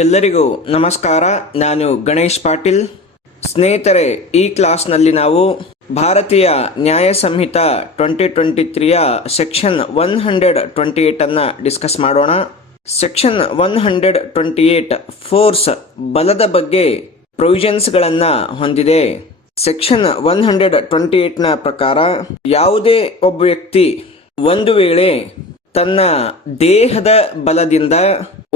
ಎಲ್ಲರಿಗೂ ನಮಸ್ಕಾರ. ನಾನು ಗಣೇಶ್ ಪಾಟೀಲ್. ಸ್ನೇಹಿತರೆ, ಈ ಕ್ಲಾಸ್ನಲ್ಲಿ ನಾವು ಭಾರತೀಯ ನ್ಯಾಯ ಸಂಹಿತ 2023ಯ ಸೆಕ್ಷನ್ 128 ಅನ್ನು ಡಿಸ್ಕಸ್ ಮಾಡೋಣ. ಸೆಕ್ಷನ್ 128 ಫೋರ್ಸ್ ಬಲದ ಬಗ್ಗೆ ಪ್ರೊವಿಷನ್ಸ್ಗಳನ್ನು ಹೊಂದಿದೆ. ಸೆಕ್ಷನ್ 128ನ ಪ್ರಕಾರ ಯಾವುದೇ ಒಬ್ಬ ವ್ಯಕ್ತಿ ಒಂದು ವೇಳೆ ತನ್ನ ದೇಹದ ಬಲದಿಂದ,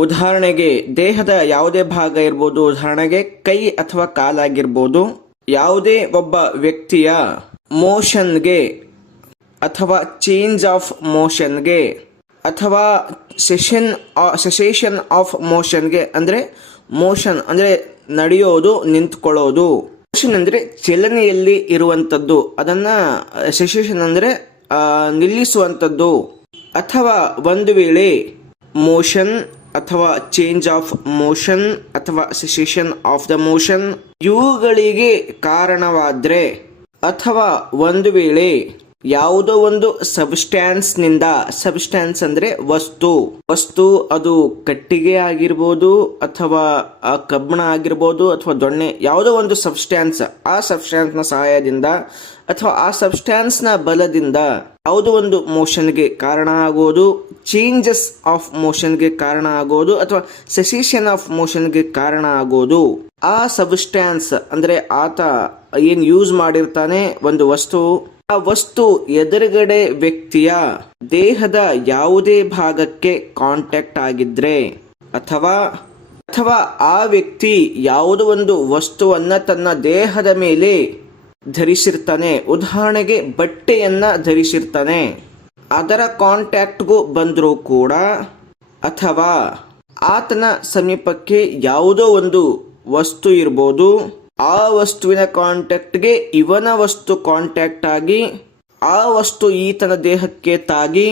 ಉದಾಹರಣೆಗೆ ದೇಹದ ಯಾವುದೇ ಭಾಗ ಇರ್ಬೋದು, ಉದಾಹರಣೆಗೆ ಕೈ ಅಥವಾ ಕಾಲಾಗಿರ್ಬೋದು, ಯಾವುದೇ ಒಬ್ಬ ವ್ಯಕ್ತಿಯ ಮೋಷನ್ಗೆ ಅಥವಾ ಚೇಂಜ್ ಆಫ್ ಮೋಷನ್ಗೆ ಅಥವಾ ಸೆಸೇಷನ್ ಆಫ್ ಮೋಷನ್ಗೆ, ಅಂದರೆ ಮೋಷನ್ ಅಂದರೆ ನಡೆಯೋದು, ನಿಂತ್ಕೊಳ್ಳೋದು, ಮೋಷನ್ ಅಂದರೆ ಚಲನೆಯಲ್ಲಿ ಇರುವಂಥದ್ದು, ಅದನ್ನು ಸೆಸೇಷನ್ ಅಂದರೆ ನಿಲ್ಲಿಸುವಂಥದ್ದು, ಅಥವಾ ಒಂದು ವೇಳೆ ಮೋಷನ್ ಅಥವಾ ಚೇಂಜ್ ಆಫ್ ಮೋಷನ್ ಅಥವಾ ಸೆಸೇಷನ್ ಆಫ್ ದ ಮೋಷನ್ ಇವುಗಳಿಗೆ ಕಾರಣವಾದರೆ, ಅಥವಾ ಒಂದು ವೇಳೆ ಯಾವುದೋ ಒಂದು ಸಬ್ಸ್ಟ್ಯಾನ್ಸ್ನಿಂದ, ಸಬ್ಸ್ಟ್ಯಾನ್ಸ್ ಅಂದರೆ ವಸ್ತು ಅದು ಕಟ್ಟಿಗೆ ಆಗಿರ್ಬೋದು ಅಥವಾ ಕಬ್ಬಣ ಆಗಿರ್ಬೋದು ಅಥವಾ ದೊಣ್ಣೆ, ಯಾವುದೋ ಒಂದು ಸಬ್ಸ್ಟ್ಯಾನ್ಸ್, ಆ ಸಬ್ಸ್ಟ್ಯಾನ್ಸ್ನ ಸಹಾಯದಿಂದ ಅಥವಾ ಆ ಸಬ್ಸ್ಟ್ಯಾನ್ಸ್ನ ಬಲದಿಂದ ಯಾವುದೋ ಒಂದು ಮೋಷನ್ಗೆ ಕಾರಣ ಆಗೋದು, ಚೇಂಜಸ್ ಆಫ್ ಮೋಷನ್ಗೆ ಕಾರಣ ಆಗೋದು ಅಥವಾ ಸೆಸೇಷನ್ ಆಫ್ ಮೋಷನ್ಗೆ ಕಾರಣ ಆಗೋದು, ಆ ಸಬ್ಸ್ಟ್ಯಾನ್ಸ್ ಅಂದರೆ ಆತ ಏನು ಯೂಸ್ ಮಾಡಿರ್ತಾನೆ ಒಂದು ವಸ್ತು, ಆ ವಸ್ತು ಎದುರುಗಡೆ ವ್ಯಕ್ತಿಯ ದೇಹದ ಯಾವುದೇ ಭಾಗಕ್ಕೆ ಕಾಂಟ್ಯಾಕ್ಟ್ ಆಗಿದ್ರೆ, ಅಥವಾ ಆ ವ್ಯಕ್ತಿ ಯಾವುದೋ ಒಂದು ವಸ್ತುವನ್ನ ತನ್ನ ದೇಹದ ಮೇಲೆ ಧರಿಸಿರ್ತಾನೆ, ಉದಾಹರಣೆಗೆ ಬಟ್ಟೆಯನ್ನ ಧರಿಸಿರ್ತಾನೆ, ಅದರ ಕಾಂಟ್ಯಾಕ್ಟ್ಗೂ ಬಂದರೂ ಕೂಡ, ಅಥವಾ ಆತನ ಸಮೀಪಕ್ಕೆ ಯಾವುದೋ ಒಂದು ವಸ್ತು ಇರ್ಬೋದು, ಆ ವಸ್ತುವಿನ ಕಾಂಟ್ಯಾಕ್ಟ್ಗೆ ಇವನ ವಸ್ತು ಕಾಂಟ್ಯಾಕ್ಟ್ ಆಗಿ ಆ ವಸ್ತು ಈತನ ದೇಹಕ್ಕೆ ತಾಗಿ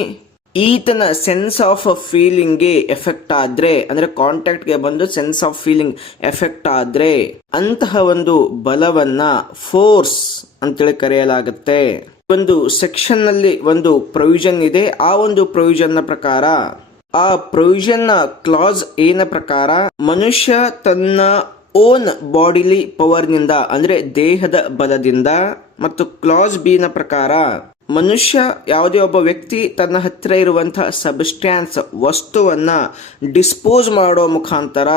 ಈತನ ಸೆನ್ಸ್ ಆಫ್ ಫೀಲಿಂಗ್ಗೆ ಎಫೆಕ್ಟ್ ಆದ್ರೆ, ಅಂದ್ರೆ ಕಾಂಟ್ಯಾಕ್ಟ್ಗೆ ಬಂದು ಸೆನ್ಸ್ ಆಫ್ ಫೀಲಿಂಗ್ ಎಫೆಕ್ಟ್ ಆದ್ರೆ ಅಂತಹ ಒಂದು ಬಲವನ್ನ ಫೋರ್ಸ್ ಅಂತೇಳಿ ಕರೆಯಲಾಗುತ್ತೆ. ಒಂದು ಸೆಕ್ಷನ್ ನಲ್ಲಿ ಒಂದು ಪ್ರೊವಿಷನ್ ಇದೆ. ಆ ಒಂದು ಪ್ರೊವಿಷನ್ ನ ಪ್ರಕಾರ, ಆ ಪ್ರೊವಿಷನ್ ನ ಕ್ಲಾಸ್ ಏನ ಪ್ರಕಾರ, ಮನುಷ್ಯ ತನ್ನ ಓನ್ ಬಾಡಿಲಿ ಪವರ್ನಿಂದ ಅಂದ್ರೆ ದೇಹದ ಬಲದಿಂದ, ಮತ್ತು ಕ್ಲಾಸ್ ಬಿ ನ ಪ್ರಕಾರ ಮನುಷ್ಯ ಯಾವುದೇ ಒಬ್ಬ ವ್ಯಕ್ತಿ ತನ್ನ ಹತ್ತಿರ ಇರುವಂತಹ ಸಬ್ಸ್ಟ್ಯಾನ್ಸ್ ವಸ್ತುವನ್ನ ಡಿಸ್ಪೋಸ್ ಮಾಡೋ ಮುಖಾಂತರ,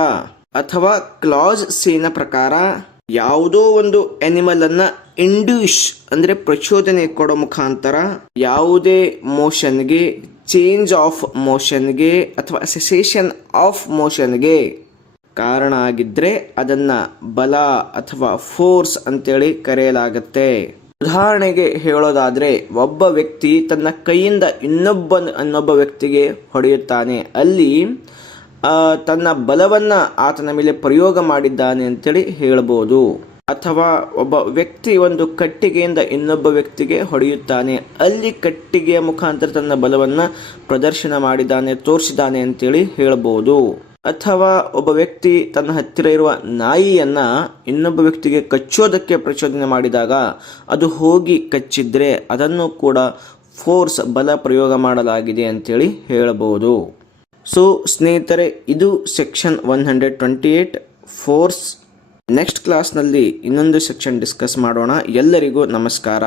ಅಥವಾ ಕ್ಲಾಸ್ ಸಿ ನ ಪ್ರಕಾರ ಯಾವುದೋ ಒಂದು ಅನಿಮಲ್ ಅನ್ನ ಇಂಡ್ಯೂಸ್ ಅಂದ್ರೆ ಪ್ರಚೋದನೆ ಕೊಡೋ ಮುಖಾಂತರ ಯಾವುದೇ ಮೋಷನ್ಗೆ, ಚೇಂಜ್ ಆಫ್ ಮೋಷನ್ಗೆ ಅಥವಾ ಸೆಸೇಷನ್ ಆಫ್ ಮೋಷನ್ಗೆ ಕಾರಣ ಆಗಿದ್ರೆ ಅದನ್ನ ಬಲ ಅಥವಾ ಫೋರ್ಸ್ ಅಂತೇಳಿ ಕರೆಯಲಾಗುತ್ತೆ. ಉದಾಹರಣೆಗೆ ಹೇಳೋದಾದ್ರೆ, ಒಬ್ಬ ವ್ಯಕ್ತಿ ತನ್ನ ಕೈಯಿಂದ ಇನ್ನೊಬ್ಬ ವ್ಯಕ್ತಿಗೆ ಹೊಡೆಯುತ್ತಾನೆ, ಅಲ್ಲಿ ತನ್ನ ಬಲವನ್ನ ಆತನ ಮೇಲೆ ಪ್ರಯೋಗ ಮಾಡಿದ್ದಾನೆ ಅಂತೇಳಿ ಹೇಳ್ಬೋದು. ಅಥವಾ ಒಬ್ಬ ವ್ಯಕ್ತಿ ಒಂದು ಕಟ್ಟಿಗೆಯಿಂದ ಇನ್ನೊಬ್ಬ ವ್ಯಕ್ತಿಗೆ ಹೊಡೆಯುತ್ತಾನೆ, ಅಲ್ಲಿ ಕಟ್ಟಿಗೆಯ ಮುಖಾಂತರ ತನ್ನ ಬಲವನ್ನ ಪ್ರದರ್ಶನ ಮಾಡಿದ್ದಾನೆ, ತೋರಿಸಿದ್ದಾನೆ ಅಂತೇಳಿ ಹೇಳ್ಬೋದು. ಅಥವಾ ಒಬ್ಬ ವ್ಯಕ್ತಿ ತನ್ನ ಹತ್ತಿರ ಇರುವ ನಾಯಿಯನ್ನ ಇನ್ನೊಬ್ಬ ವ್ಯಕ್ತಿಗೆ ಕಚ್ಚೋದಕ್ಕೆ ಪ್ರಚೋದನೆ ಮಾಡಿದಾಗ ಅದು ಹೋಗಿ ಕಚ್ಚಿದ್ರೆ ಅದನ್ನು ಕೂಡ ಫೋರ್ಸ್, ಬಲ ಪ್ರಯೋಗ ಮಾಡಲಾಗಿದೆ ಅಂತೇಳಿ ಹೇಳಬಹುದು. ಸೊ ಸ್ನೇಹಿತರೆ, ಇದು ಸೆಕ್ಷನ್ 128 ಫೋರ್ಸ್. ನೆಕ್ಸ್ಟ್ ಕ್ಲಾಸ್ನಲ್ಲಿ ಇನ್ನೊಂದು ಸೆಕ್ಷನ್ ಡಿಸ್ಕಸ್ ಮಾಡೋಣ. ಎಲ್ಲರಿಗೂ ನಮಸ್ಕಾರ.